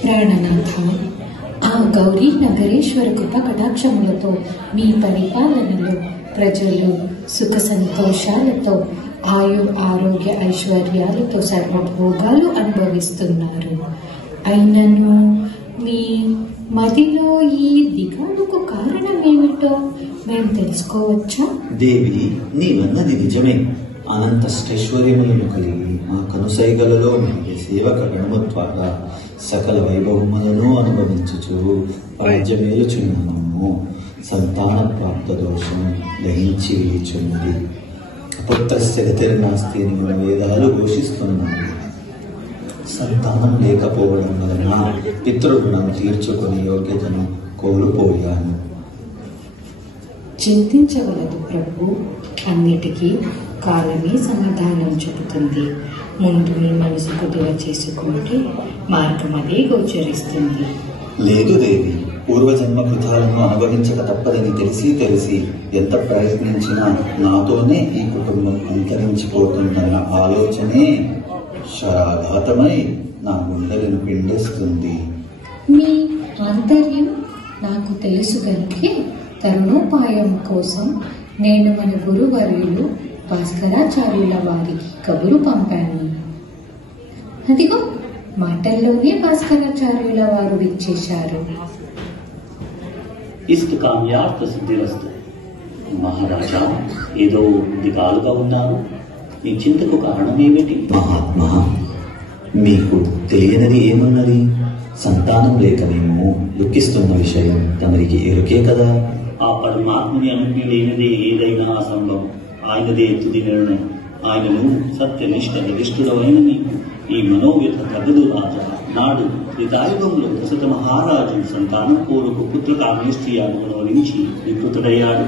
ప్రాణనాథ, ఆ గౌరీ నగరేశ్వర కృప కటాక్షములతో మీ పరిపాలనలో ప్రజలు సుఖ సంతోషాలతో ఆయు ఆరోగ్య ఐశ్వర్యాలతో సర్వభోగాలు అనుభవిస్తున్నారు. అయినను మీ మదిలో ఈ దిగాలుకు కారణం ఏమిటో మేము తెలుసుకోవచ్చా? దేవి, నీవన్నది నిజమే. అనంత శ్రైశ్వర్యములను కలిగి మా కనుసైగలలో నిండే సేవక గణము ద్వారా సకల వైభవములను అనుభవించుచు రాజ్యమేలుచున్నాము. సంతాన ప్రాప్త దోషం దహించి వీచున్నది. పుత్రస్య గతిర్నాస్తి అని మన వేదాలు ఘోషిస్తున్నాయి. సంతానం లేకపోవడం వలన పితృగుణం తీర్చుకునే యోగ్యతను కోల్పోయాను. చింతించవలదు ప్రభు, అన్నిటికీ కాలమే సమాధానం చెబుతుంది. ముందు మీ మనసు కుదువ చేసుకుంటే మార్గం అదే గోచరిస్తుంది. లేదు దేవి, పూర్వజన్మ కృతాలను అనుభవించక తప్పదని తెలిసి ఎంత ప్రయత్నించినా నాతోనే ఈ కుటుంబం అంతరించిపోతుందన్న ఆలోచనే శరాఘాతమై నా గుండెలను పిండేస్తుంది. మీ ఆంతర్యం నాకు తెలుసు కనుకే తరుణోపాయం కోసం నేను మన గురువర్యులు భాస్కరాచార్యుల వారికి కబురు పంపాను. అదిగో మాటల్లోనే భాస్కరాచార్యుల వారు విచ్చేశారు. इसकी कामयाब सिद्धिरस्तु. మహారాజా, ఏదో దిగాలుగా ఉన్నారు. ఈ చింతకు కారణమేమిటి? మహాత్మా, మీకు తెలియనిది ఏమున్నది? సంతానం లేక మేము దుఃఖిస్తున్న విషయం తమరికి ఎరుకే కదా. ఆ పరమాత్ముని అనుజ్ఞ లేనిదే ఏదైనా అసంభవం. ఆయనదే తుది నిర్ణయం. ఆయనను సత్యనిష్ట నిష్ఠుడమైన నీకు ఈ మనోవ్యత తగదు రాజా. నాడు త్రితాయుగంలో దశరథ మహారాజు సంతానం కోరుకు పుత్ర కామేష్టియాలను వరించి వికృతుడయ్యాడు.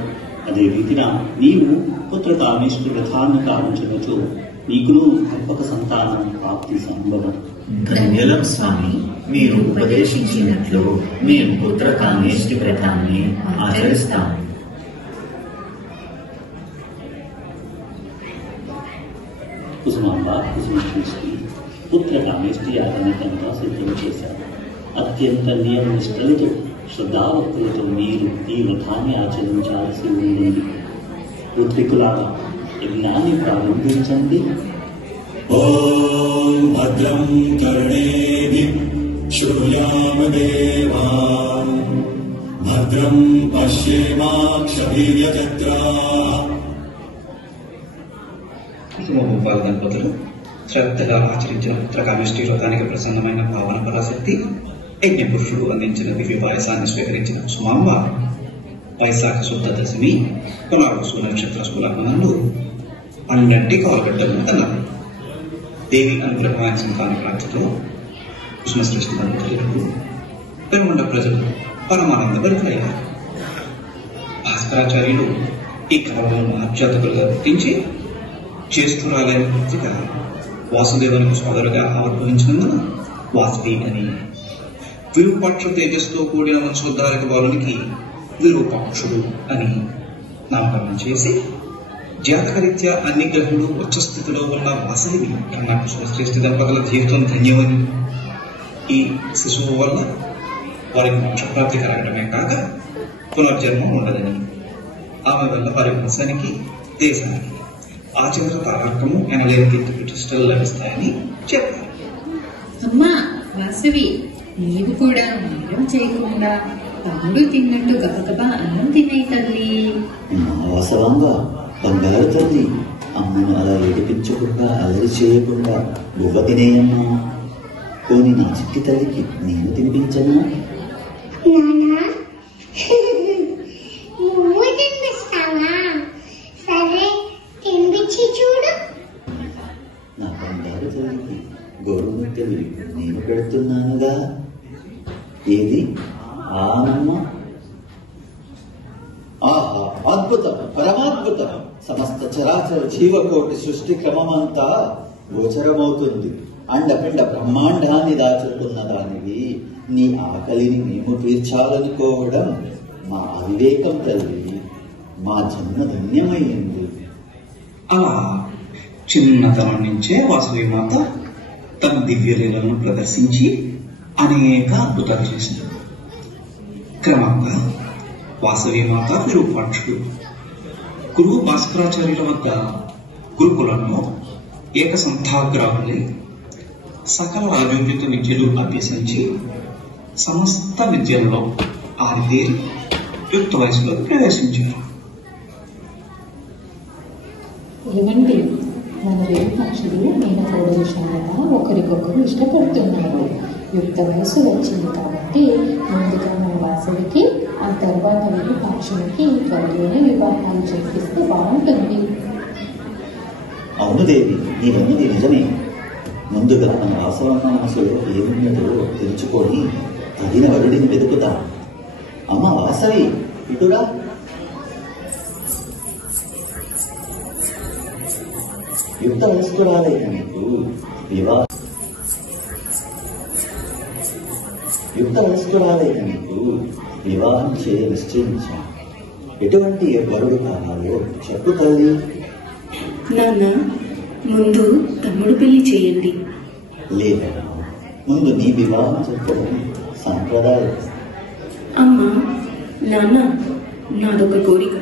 అదే రీతిన నీవు పుత్ర కామేష్టి వ్రతాన్ని కావించవచ్చు. నీకును తప్పక సంతానం ప్రాప్తి సంభవం. ధన్యులం స్వామి, మీరు ఉపదేశించినట్లు మేము పుత్ర కామేష్టి వ్రతాన్ని ఆచరిస్తాము. కుసుమాంబ కుసుమకృష్ణి పుత్ర కామేష్టి యాగనికంగా సిద్ధం చేశారు. అత్యంత నియమనిష్టలతో శ్రద్ధాభక్తులతో మీరు ఈ వ్రతాన్ని ఆచరించాల్సి ఉంటుంది. పుత్రికులారా, యజ్ఞాన్ని ప్రారంభించండి. ఓం భద్రం కర్ణేభిః శృణుయామ దేవాః భద్రం పశ్యేమాక్షభిర్యజత్రాః. కుసుమభూపాల దంపతులు శ్రద్ధగా ఆచరించిన పుత్ర కామేష్టి వ్రతానికి ప్రసన్నమైన భావన పరాశక్తి యజ్ఞపురుషుడు అందించిన దివ్య పాయసాన్ని స్వీకరించిన కుసుమాంబ వైశాఖ శుద్ధ దశమి పునర్వసు నక్షత్ర శుభలగ్నంలో 12 కాలగట్టలను తన్నారు. దేవి అనుగ్రహమైన సంతాన ప్రాప్తితో కుసుమశ్రేష్ఠ దంపతులకు పెనుమండ ప్రజలు పరమానంద భరితులయ్యారు. భాస్కరాచార్యులు ఈ కాలంలో మహత్యాతకులుగా గుర్తించి జ్యేష్ఠురాలైన పుత్రిక వాసుదేవునికి సోదరుగా ఆవిర్భవించినందున వాసుదేవి అని, విరూపాక్ష తేజస్తో కూడిన వంశోద్ధారక బాలునికి విరూపాక్షుడు అని నామకరణం చేసి జాతకరీత్యా అన్ని గ్రహులు ఉచ్చస్థితిలో ఉన్న వాసవి కన్నా కుసుమశ్రేష్ఠ దంపతుల జీవితం ధన్యమని, ఈ శిశువు వల్ల వారికి మోక్షప్రాప్తి కలగడమే కాక పునర్జన్మం ఉండదని, ఆమె వల్ల వారి వంశానికి దేశానికి ఆచరణ తారకము ఎనలేని కీర్తి ప్రతిష్టలు లభిస్తాయని చెప్పారు. అమ్మా వాసవి, నీవు కూడా నేరం చేయకుండా తమ్ముడు తిన్నట్టు గబగబా అన్నం తినే తల్లి. వాసవంగా బంగారు తల్లి, అమ్మను అలా ఏడిపించకుండా అలరి చేయకుండా గువ్వ తినేయమ్మా. పోని నా చిట్టి తల్లికి నేను తినిపించను. నా బంగారు తల్లికి గోరుముద్దలు నేను పెడుతున్నానుగా. ఏది ఆనమ్మ? ఆహా, అద్భుతం, పరమాద్భుతం. సమస్త చరాచర జీవకోటి సృష్టి క్రమమంతా గోచరమవుతుంది. అండపిండ బ్రహ్మాండాన్ని దాచుకున్న దానివి నీ ఆకలిని మేము తీర్చాలనుకోవడం మా అవివేకం తల్లి. మా జన్మ ధన్యమైంది. అలా చిన్నతనం నుంచే వాసవి మాత తన దివ్యలీలను ప్రదర్శించి అనేక అద్భుతాలు చేసింది. క్రమంగా వాసవీమాత విరూపాక్షుడు గురువు భాస్కరాచార్యుల వద్ద గురుకులంలో ఏకసంథాగ్రాములై సకల రాజోచిత విద్యలు అభ్యసించి సమస్త విద్యల్లో ఆరితేరి యుక్త వయసులో ప్రవేశించారు. ఏమండి, మన విరూపాక్షుడు నేను పౌరుషాలుగా ఒకరికొకరు ఇష్టపడుతున్నారు. యుక్త వయసు వచ్చింది కాబట్టి ముందుగా మన వాసవికి, ఆ తర్వాత విరూపాక్షునికి త్వరలోనే వివాహాలు చేపిస్తే బాగుంటుంది. అవును దేవి, నీవన్నది నిజమే. ముందుగా మన వాసవన్న మనసులో ఏమున్నదో తెలుసుకొని తగిన వరుడిని వెతుకుతా. అమ్మ వాసవి, ఇటురా. యుక్త వయస్కురాలైన నీకు వివాహం చేయ నిశ్చయించాను. ఎటువంటి వరుడు కావాలో చెప్పు తల్లి. నాన్న, ముందు తమ్ముడు పెళ్లి చేయండి. లేదా ముందు నీ వివాహం చెప్పడం సంప్రదాయం. అమ్మా, నాన్న, నాదొక కోరిక,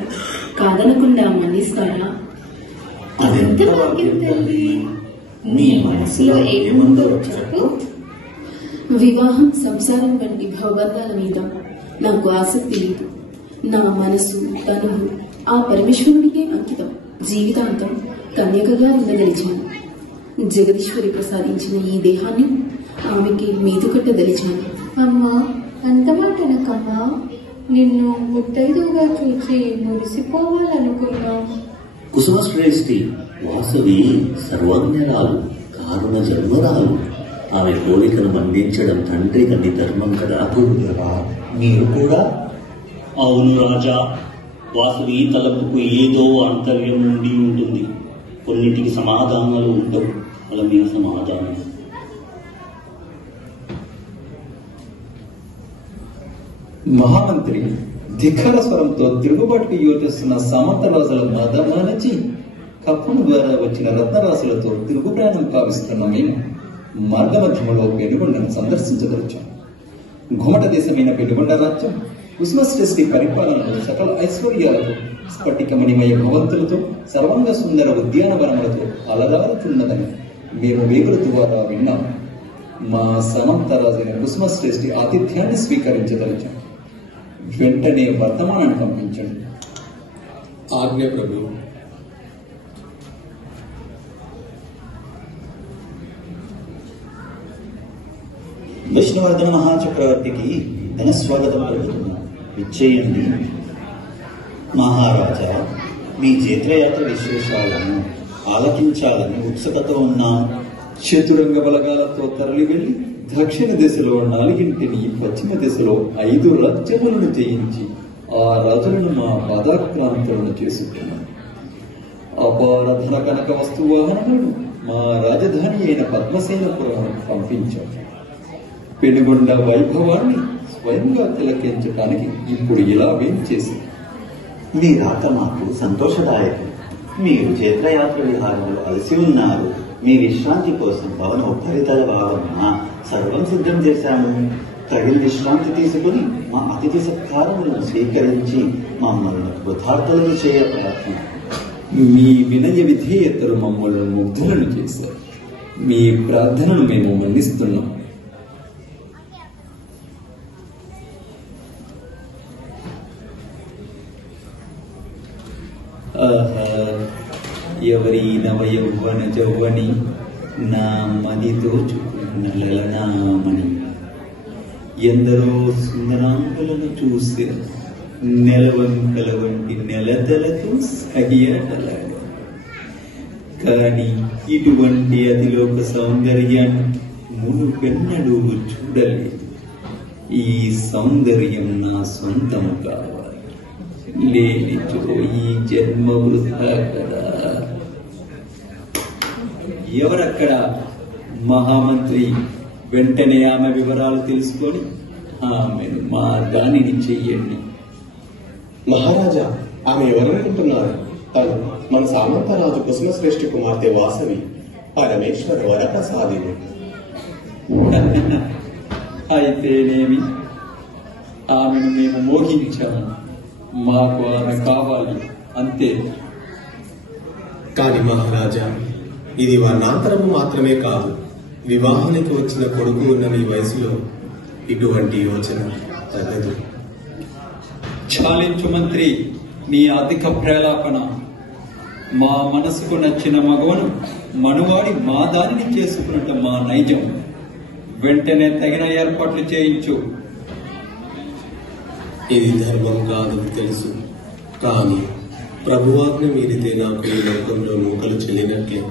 కాదనకుండా మన్నిస్తారా? అదెంత భాగ్యం తల్లి. నీ మనసులో ఏముందో చెప్పు. వివాహం, సంసారం వంటి భవబంధాల మీద నాకు ఆసక్తి లేదు. నా మనసు, తనువు ఆ పరమేశ్వరుడికే అంకితం. జీవితాంతం కన్యకగా ఉండదలిచాను. జగదీశ్వరి ప్రసాదించిన ఈ దేహాన్ని ఆమెకి మీదుకట్టదలిచాను. అమ్మా, అంత మాట అనకమ్మా. నిన్ను ముత్తైదుగా చూచి మురిసిపోవాలనుకున్నా. కుసుమశ్రేష్ఠి వాసవి సర్వజ్ఞరాలు, కారుణ జన్మరాలు. ఆమె కోరికను మన్నించడం తండ్రి కన్ని ధర్మం కదా. మీరు కూడా? అవును రాజా, వాసవి తలపుకు ఏదో ఆంతర్యం నుండి ఉంటుంది. కొన్నిటికి సమాధానాలు ఉండవు, బలమైన సమాధానం. మహామంత్రి ధిక్కర స్వరంతో తిరుగుబాటుకు యోచిస్తున్న సమర్థరాజుల మదమనచి కప్పుల ద్వారా వచ్చిన రత్నరాశులతో తిరుగు ప్రయాణం కావిస్తున్న మేము మార్గమధ్యములో పెనుగొండను సందర్శించదలిచాం. ఘుమట దేశమైన పెనుగొండ రాజ్యం కుసుమశ్రేష్ఠి పరిపాలనలో సకల ఐశ్వర్యాలతో, స్ఫటికమణిమయ భవంతులతో, సర్వంగ సుందర ఉద్యానవనములతో అలరారుచున్నదని మేము వేగుల ద్వారా విన్నాం. మా సమంతరాజైన కుసుమశ్రేష్ఠి ఆతిథ్యాన్ని స్వీకరించదలిచాం. వెంటనే వర్తమానాన్ని పంపించండి. ఆజ్ఞ ప్రభు. విష్ణువర్ధన మహాచక్రవర్తికి ధనస్వాగతం పలుకుతున్నాను. విచ్చేయండి. మహారాజా, మీ జైత్రయాత్ర విశేషాలను ఆలకించాలని ఉత్సుకత ఉన్నాను. చతురంగ బలగాలతో తరలి వెళ్లి దక్షిణ దిశలో 4, పశ్చిమ దిశలో 5 రాజ్యములను జయించి ఆ రాజులను మా పదాక్రాంతులను చేసుకున్నాం. అపార ధన కనక వస్తు వాహనములను మా రాజధాని అయిన పద్మసేనపురం పంపించాం. పెనుగొండ వైభవాన్ని స్వయంగా తిలకించడానికి ఇప్పుడు ఇలా వేంచేసి. మీ రాక మాకు సంతోషదాయకం. మీరు జైత్రయాత్ర విహారంలో అలసి ఉన్నారు. మీ విశ్రాంతి కోసం భవన ఉపరితల భావన సర్వం సిద్ధం చేశాము. తగిన విశ్రాంతి తీసుకుని మా అతిథి సత్కారములను స్వీకరించి మమ్మల్ని కృతార్థులను చేయ ప్రయత్నం. మీ వినయ విధేయతలు మమ్మల్ని ముగ్ధులను చేశారు. మీ ప్రార్థనను మేము మన్నిస్తున్నాం. ఎవరి నవయౌవన జౌవని నా మదితో చుకున్న లలనామణి. ఎందరో సుందరాంగులను చూసి నెలవంకల వంటి నెలతలతో సహియాటలాడు. కానీ ఇటువంటి అతిలోక సౌందర్యాన్ని మునుపెన్నడూ చూడలేదు. ఈ సౌందర్యం నా సొంతము కావాలి. లేనిచో ఈ జన్మ వృధా కదా. ఎవరక్కడ? మహామంత్రి. వెంటనే ఆమె వివరాలు తెలుసుకొని ఆమెను మా దానిని చెయ్యండి. మహారాజా, ఆమె ఎవరనుకుంటున్నారు? తను మన సామంతరాజు కుసుమశ్రేష్ఠి కుమార్తె వాసవి, పరమేశ్వర వరప్రసాదిని. అయితేనేమి, ఆమెను మేము మోహించాము, మాకు ఆమె కావాలి, అంతే. కాని మహారాజా, ఇది వర్ణాంతరము మాత్రమే కాదు. వివాహానికి వచ్చిన కొడుకు ఉన్న మీ వయసులో ఇటువంటి యోచన తగదు. చాలించు మంత్రి నీ అధిక ప్రేలాపన. మా మనసుకు నచ్చిన మగవను మనువాడి మా దానిని చేసుకున్నట్టు మా నైజం. వెంటనే తగిన ఏర్పాట్లు చేయించు. ఇది ధర్మం కాదని తెలుసు, కానీ ప్రభువాజ్ఞ మీరితే నాకు ఈ లోకంలో మూకలు చెల్లినట్లే.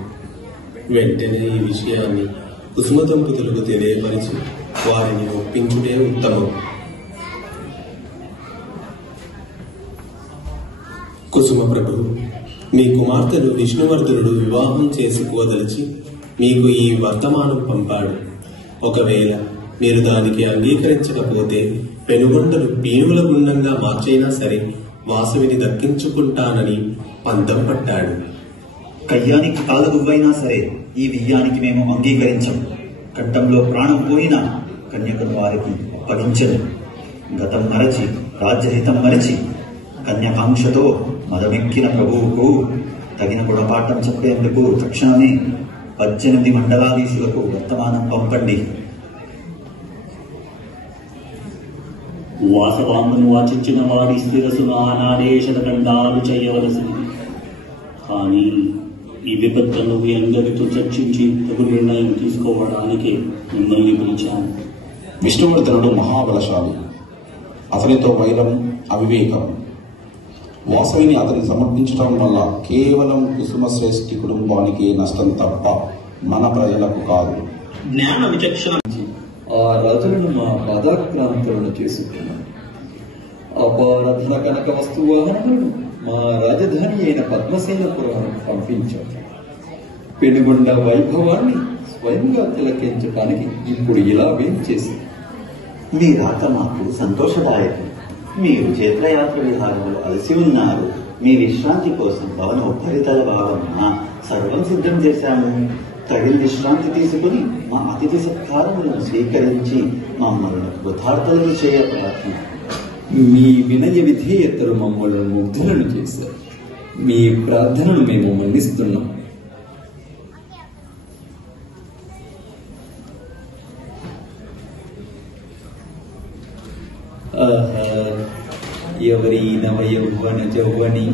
వెంటనే ఈ విషయాన్ని కుసుమ దంపతులకు తెలియపరిచి వారిని ఒప్పించుటే ఉత్తమం. కుసుమ ప్రభు, మీ కుమార్తెను విష్ణువర్ధనుడు వివాహం చేసుకోదలిచి మీకు ఈ వర్తమానం పంపాడు. ఒకవేళ మీరు దానికి అంగీకరించకపోతే పెనుగొండను పీనుగుల గుండంగా మార్చైనా సరే వాసవిని దక్కించుకుంటానని పందం పట్టాడు. కయ్యానికి కాళ్ళ దువ్వైనా సరే ఈ వియ్యానికి మేము అంగీకరించం. కట్టంలో ప్రాణం పోయినా కన్యకను వారికి అప్పగించదు. గతం మరచి రాజ్యహితం మరచి కన్యకాంక్షతో మదమెక్కిన ప్రభువుకు తగిన గుణపాఠం చెప్పేందుకు తక్షణమే 18 మండలాధీశులకు వర్తమానం పంపండి. వాసవాంగను వాచించిన వారి స్థిరసును ఆనాడే శతఖండాలు చేయవలసింది. కానీ ఈ విపత్తును మీ అందరితో చర్చించి తగు నిర్ణయం తీసుకోవడానికి మిమ్మల్ని పిలిచాను. విష్ణువర్ధనుడు మహాబలశాలి. అతనితో వైరం అవివేకం. వాసవిని అతనికి సమర్పించడం వల్ల కేవలం కుసుమశ్రేష్ఠి కుటుంబానికి నష్టం తప్ప మన ప్రజలకు కాదు. జ్ఞాన విచక్షణ ఆ రాజులను మా పదాక్రాంతులను చేసుకున్నాం. అపారధన కనక వస్తువాహనలను మా రాజధాని అయిన పద్మసేనపురం పంపించాం. పెనుగొండ వైభవాన్ని స్వయంగా తిలకించడానికి ఇప్పుడు ఇలా వేంచేసింది. మీ రాక మాకు సంతోషదాయకం. మీరు క్షేత్రయాత్ర విహారంలో అలసి ఉన్నారు. మీ విశ్రాంతి కోసం భవన ఉపరితల భావన సర్వం సిద్ధం చేశాము. తగిన విశ్రాంతి తీసుకుని మా అతిథి సత్కారములను స్వీకరించి మమ్మల్ని కృతార్థులను చేయ ప్రయత్నం. మీ వినయ విధేయతలు మమ్మల్ని ముగ్ధులను చేశారు. మీ ప్రార్థనను మేము మన్నిస్తున్నాం. ఎవరి నవయౌవన జౌవని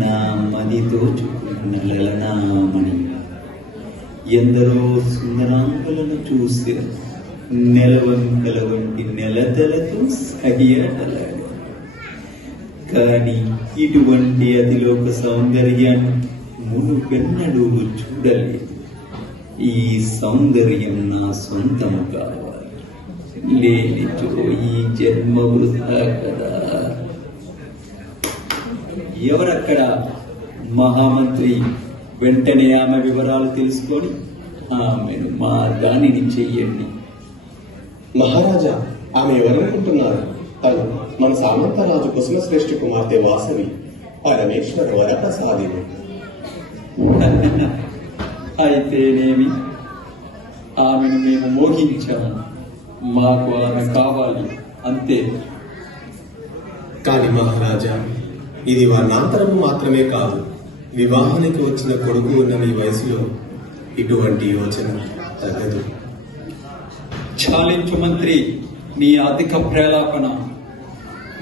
నా మదితో చుకున్న లలనామణి. ఎందరో సుందరాంగులను చూసి నెలవంకల వంటి నెలతలతో సహియాటలాడు. కానీ ఇటువంటి అతిలోక సౌందర్యాన్ని మునుపెన్నడూ చూడలేదు. ఈ సౌందర్యం నా సొంతము కావాలి. లేనిచో ఈ జన్మ వృధా కదా. ఎవరక్కడ మహామంత్రి? వెంటనే ఆమె వివరాలు తెలుసుకొని ఆమెను మా దానిని చెయ్యండి. మహారాజా, ఆమె ఎవరనుకుంటున్నారు? తను మన సామంతరాజు కుసుమశ్రేష్ఠి కుమార్తె వాసవి, పరమేశ్వర వరప్రసాదిని. అయితేనేమి, ఆమెను మేము మోహించాము, మాకు ఆమె కావాలి, అంతే. కాని మహారాజా, ఇది వర్ణాంతరము మాత్రమే కాదు. వివాహానికి వచ్చిన కొడుకు ఉన్న మీ వయసులో ఇటువంటి యోచన తగదు. చాలించు మంత్రి నీ అధిక ప్రేలాపన.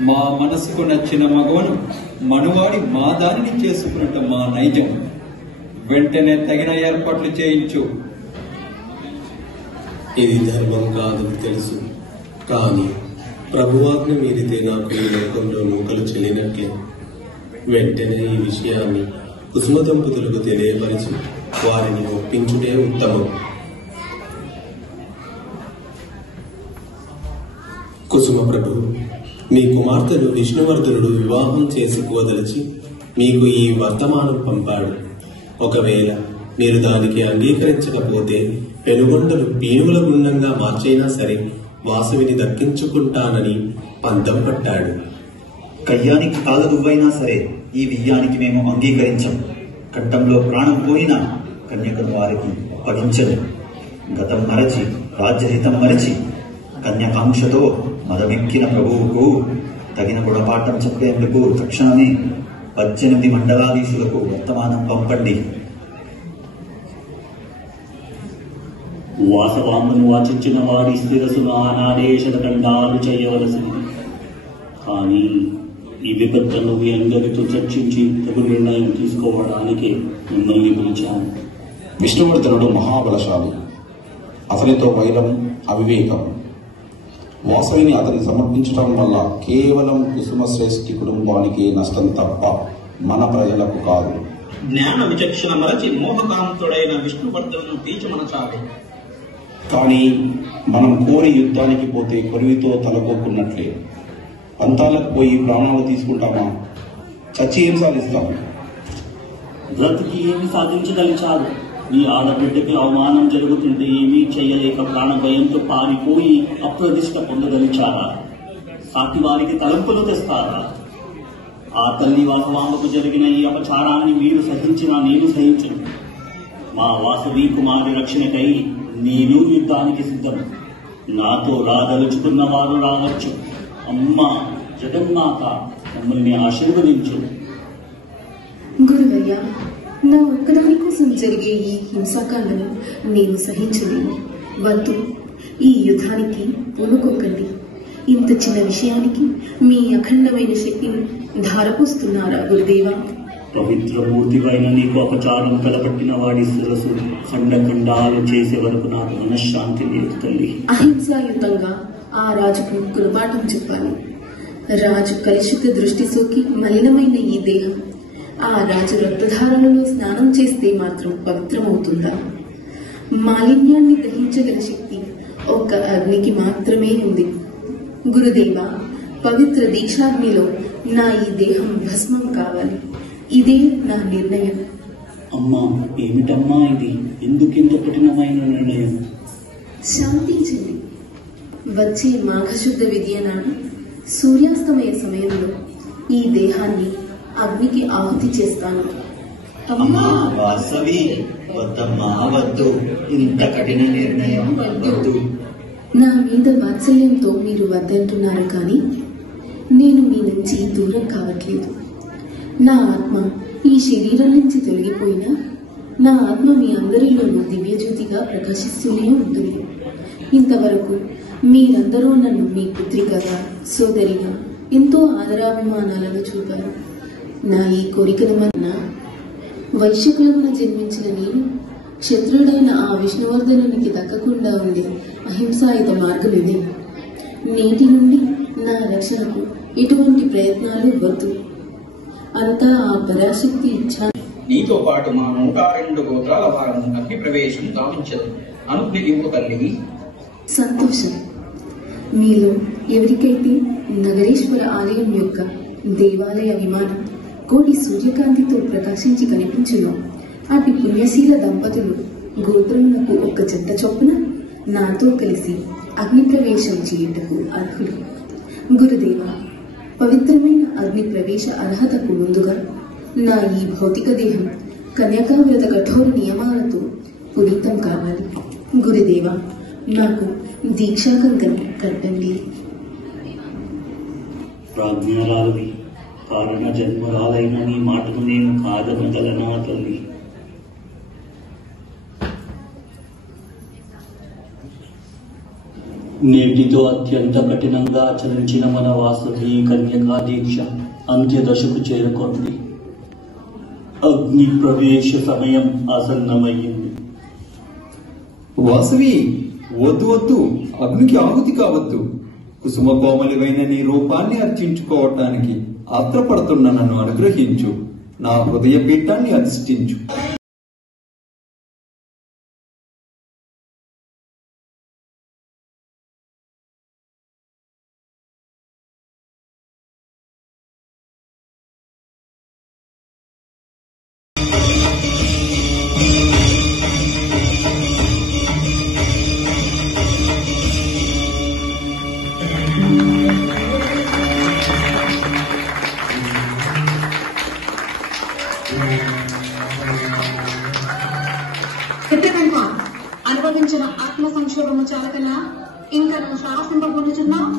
మా మనసుకు నచ్చిన మగవను మనువాడి మా దానిని చేసుకున్నట్టు మా నైజం. వెంటనే తగిన ఏర్పాట్లు చేయించు. ఇది ధర్మం కాదని తెలుసు, కానీ ప్రభువాజ్ఞ మీరితే నాకు ఈ లోకంలో మూకలు చెల్లినట్లే. వెంటనే ఈ విషయాన్ని కుసుమ దంపతులకు తెలియపరిచి వారిని ఒప్పించుటే ఉత్తమం. కుసుమ ప్రభు, మీ కుమార్తెను విష్ణువర్ధనుడు వివాహం చేసుకోదలిచి మీకు ఈ వర్తమానం పంపాడు. ఒకవేళ మీరు దానికి అంగీకరించకపోతే పెనుగొండను పీనుగుల గుండంగా మార్చైనా సరే వాసవిని దక్కించుకుంటానని పందం పట్టాడు. కయ్యానికి కాళ్ళ దువ్వైనా సరే ఈ వియ్యానికి మేము అంగీకరించం. కట్టంలో ప్రాణం పోయినా కన్యకను వారికి అప్పగించదు. గతం మరచి రాజ్యహితం మరచి కన్యకాంక్షతో మదమెక్కిన ప్రభువుకు తగిన గుణపాఠం చెప్పేందుకు తక్షణమే 18 మండలాధీశులకు వర్తమానం పంపండి. వాసవాంగను వాచించిన వారి శిరసును ఆనాదేశత ఖండాలు చేయవలసింది. కానీ ఈ విపత్తును మీ అందరితో చర్చించి తగు నిర్ణయం తీసుకోవడానికే మిమ్మల్ని పిలిచాను. విష్ణువర్ధనుడు మహాబలశాలి. అతనితో వైరం అవివేకం. వాసవిని అతనికి సమర్పించడం వల్ల కేవలం కుసుమశ్రేష్ఠి కుటుంబానికి నష్టం తప్ప మన ప్రజలకు కాదు. జ్ఞాన విచక్షణ మరచి మోహకాంతుడైన విష్ణువర్ధనును తీర్చమనచాలి. కానీ మనం కోరి యుద్ధానికి పోతే కొరివితో తలకోకున్నట్లే. పంతాలకు పోయి ప్రాణాలు తీసుకుంటామా? చచ్చి ఏం సాధిస్తాము? బ్రతికి ఏమి సాధించదలిచారు? మీ ఆడబిడ్డకి అవమానం జరుగుతుంటే ఏమీ చేయలేక ప్రాణభయంతో పారిపోయి అప్రతిష్ట పొందదలిచారా? సాటి వారికి తలంపులు తెస్తారా? ఆ తల్లి వాసవాంగకు జరిగిన ఈ అపచారాన్ని మీరు సహించినా నేను సహించను. మా వాసవి కుమారి రక్షణకై నేను యుద్ధానికి సిద్ధం. నాతో రాదలుచుకున్న వారు రావచ్చు. అమ్మా జగన్మాత మమ్మల్ని ఆశీర్వదించు. గురువయ్య, నా ఒక్కదాని కోసం జరిగే ఈ హింసాకాండను నేను సహించలేను. వద్దు, ఈ యుద్ధానికి పూనుకోకండి. ఇంత చిన్న విషయానికి మీ అఖండమైన శక్తిని ధారపోస్తున్నారా గురుదేవా? పవిత్రమూర్తివైన నీకు అపచారం తలపట్టిన వాడి శిరసు ఖండఖండాలు చేసే వరకు నాకు మనశ్శాంతి లేదు తల్లి. అహింసాయుతంగా ఆ రాజుకు గుణపాఠం చెప్పాలి. రాజు కలుషిత దృష్టి సోకి మలినమైన ఈ దేహం ఆ రాజు రక్తధారణలో స్నానం చేస్తే మాత్రం పవిత్రమవుతుందా? మాలిన్యాన్ని దహించగల శక్తి ఒక్క అగ్నికి మాత్రమే ఉంది. గురుదేవ, పవిత్ర దీక్షాగ్నిలో నా ఈ దేహం భస్మం కావాలి. ఇదే నా నిర్ణయం. అమ్మా, ఏమిటమ్మా ఇది? ఎందుకింత కఠినమైన నిర్ణయం? శాంతించండి. వచ్చే మాఘశుద్ధ విద్య నాడు సూర్యాస్తమయ సమయంలో ఈ దేహాన్ని అగ్నికి ఆహుతి చేస్తాను. అమ్మా వాసవి, వద్దమ్మా వద్దు, ఇంత కఠిన నిర్ణయం వద్దు. నా మీద వాత్సల్యంతో మీరు వద్దంటున్నారు, కానీ నేను మీ నుంచి దూరం కావట్లేదు. నా ఆత్మ ఈ శరీరం నుంచి తొలగిపోయినా నా ఆత్మ మీ అందరిలోనూ దివ్యజ్యోతిగా ప్రకాశిస్తూనే ఉంటుంది. ఇంతవరకు మీరందరూ నన్ను మీ పుత్రికగా, సోదరిగా ఎంతో ఆదరాభిమానాలను చూపారు. నా ఈ కోరికను మన వైశ్యకులమున జన్మించిన నేను శత్రుడైన ఆ విష్ణువర్ధనునికి దక్కకుండా ఉండే అహింసాయుత మార్గం ఇదే. నేటి నుండి నా రక్షణకు ఎటువంటి ప్రయత్నాలు వద్దు. అంతా ఆ పరాశక్తి ఇచ్చా. నీతో పాటు మా 102 గోత్రాల వారం అగ్ని ప్రవేశం గావించదు. అనుగ్రహింపు తల్లి. సంతోషం. మీలో ఎవరికైతే నగరేశ్వర ఆలయం యొక్క దేవాలయ విమానం కోటి సూర్యకాంతితో ప్రకాశించి కనిపించును, అటు పుణ్యశీల దంపతులు గోత్రములకు ఒక జంట చొప్పున నాతో కలిసి అగ్ని ప్రవేశం చేయుటకు అర్హులు. గురుదేవ, పవిత్రమైన అగ్ని ప్రవేశ అర్హతకు ముందుగా నా ఈ భౌతిక దేహం కన్యాకావ్రత కఠోర నియమాలతో పునీతం కావాలి. గురుదేవ, నాకు దీక్షాకంకణం కట్టండి. ప్రాజ్ఞారాలువి, కారణ జన్మరాలైన నీ మాటను నేను కాదనగలనా తల్లి? నేటితో అత్యంత కఠినంగా ఆచరించిన మన వాసవి కన్యకా దీక్ష అంత్యదశకు చేరుకుంది. అగ్ని ప్రవేశ సమయం ఆసన్నమయ్యింది. వాసవి, వద్దు వద్దు, అగ్నికి ఆహుతి కావద్దు. కుసుమ కోమలివైన నీ రూపాన్ని అర్చించుకోవటానికి ఆత్రపడుతున్న నన్ను అనుగ్రహించు. నా హృదయ పీఠాన్ని అధిష్ఠించు. అనుభవించిన ఆత్మ సంక్షోభము చాలకనా ఇంకా నువ్వు శ్వాసింపబోతున్నావు.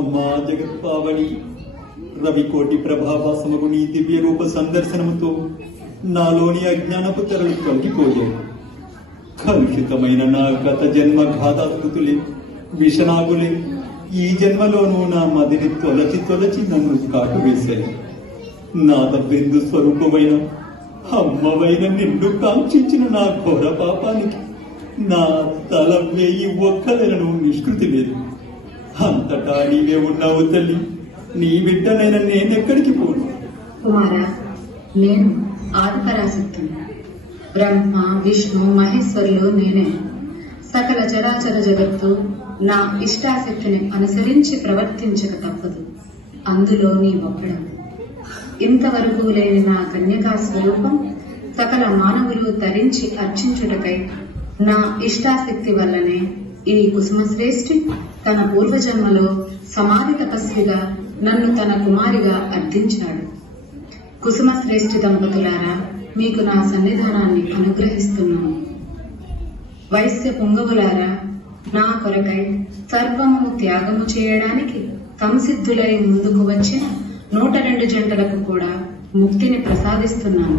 అమ్మా జగత్పావని, రవికోటి ప్రభావాసముగు నీ దివ్య రూప సందర్శనముతో నాలోని అజ్ఞానపు తెరలు తొలగిపోయాయి. కలుషితమైన నా గత జన్మ ఘాతాస్మృతులే విషనాగులే ఈ జన్మలోనూ నా మదిని తొలచి తొలచి నన్ను కాటు వేశాయి. నాద బిందు స్వరూపమైన అమ్మవైన నిన్ను కాంక్షించిన నా ఘోర పాపానికి నా తల వేయి ఒక్కలను నిష్కృతి లేదు. అంతటా నీవే ఉన్నావు తల్లి, నీ బిడ్డనైన నేనెక్కడికి పోను. కుమారా, నేను ఆదిపరాశక్తిని. బ్రహ్మ విష్ణు మహేశ్వరులు నేనే. సకల చరాచర జగత్తు నా ఇష్టాశక్తిని అనుసరించి ప్రవర్తించక తప్పదు. అందులో నీ ఒక్కడం. ఇంతవరకు లేని నా కన్యకా స్వరూపం సకల మానవులు తరించి అర్చించుటకై నా ఇష్టాశక్తి వల్లనే ఈ కుసుమశ్రేష్ఠి తన పూర్వజన్మలో సమాధి తపస్విగా నన్ను తన కుమారిగా అర్థించాడు. కుసుమశ్రేష్ఠి దంపతులారా, మీకు నా సన్నిధానాన్ని అనుగ్రహిస్తున్నాను. వైశ్య పుంగవులారా, నా కొరకై సర్వము త్యాగము చేయడానికి సంసిద్ధులై ముందుకు వచ్చిన 102 జంటలకు కూడా ముక్తిని ప్రసాదిస్తున్నాను.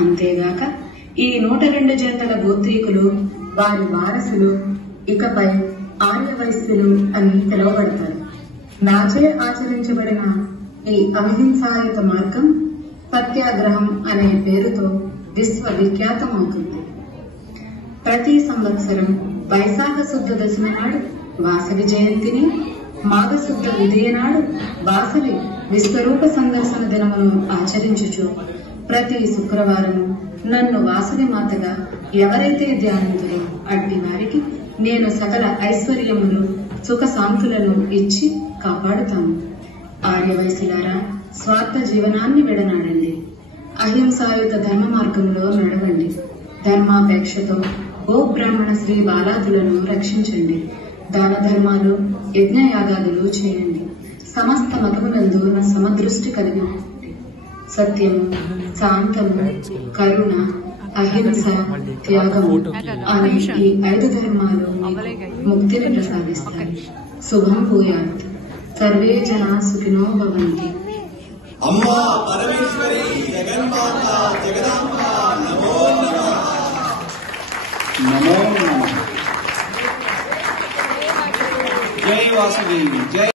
అంతేగాక ఈ 102 జంటల గోత్రీకులు, వారి వారసులు ఇకపై ఆర్యవైశ్యులు అని పిలువబడతారు. నాచే ఆచరించబడిన ఈ అహింసాయుత మార్గం సత్యాగ్రహం అనే పేరుతో విశ్వవిఖ్యాతమవుతుంది. ప్రతి సంవత్సరం వైశాఖ శుద్ధ దశమి నాడు వాసవి జయంతిని, మాఘశుద్ధ విదియ నాడు వాసవి విశ్వరూప సందర్శన దినమును ఆచరించుచు ప్రతి శుక్రవారం నన్ను వాసవి మాతగా ఎవరైతే ధ్యానించరో అట్టి వారికి నేను సకల ఐశ్వర్యములు సుఖ శాంతులను ఇచ్చి కాపాడుతాను. ఆర్యవైశ్యులారా, స్వార్థ జీవనాన్ని విడనాడండి. అహింసాయుత ధర్మ మార్గంలో నడవండి. ధర్మాపేక్షతో ఓ బ్రాహ్మణ శ్రీ బాలాదులను రక్షించండి. దాన ధర్మాలు యజ్ఞయాగాదులు చేయండి. సమస్త మతములందు నా సమదృష్టి కలిగి సత్యము, శాంతము, కరుణ, అహింస, త్యాగము అనే ఈ 5 ధర్మాలు ముక్తిని ప్రసాదిస్తాయి. శుభం భూయాత్. సర్వే జనా సుఖినో భవంతు. అమ్మా పరమేశ్వరి జగన్మాత జగదాంబ నమో నమః. నమో నమః. జై వాసుదేవి జై.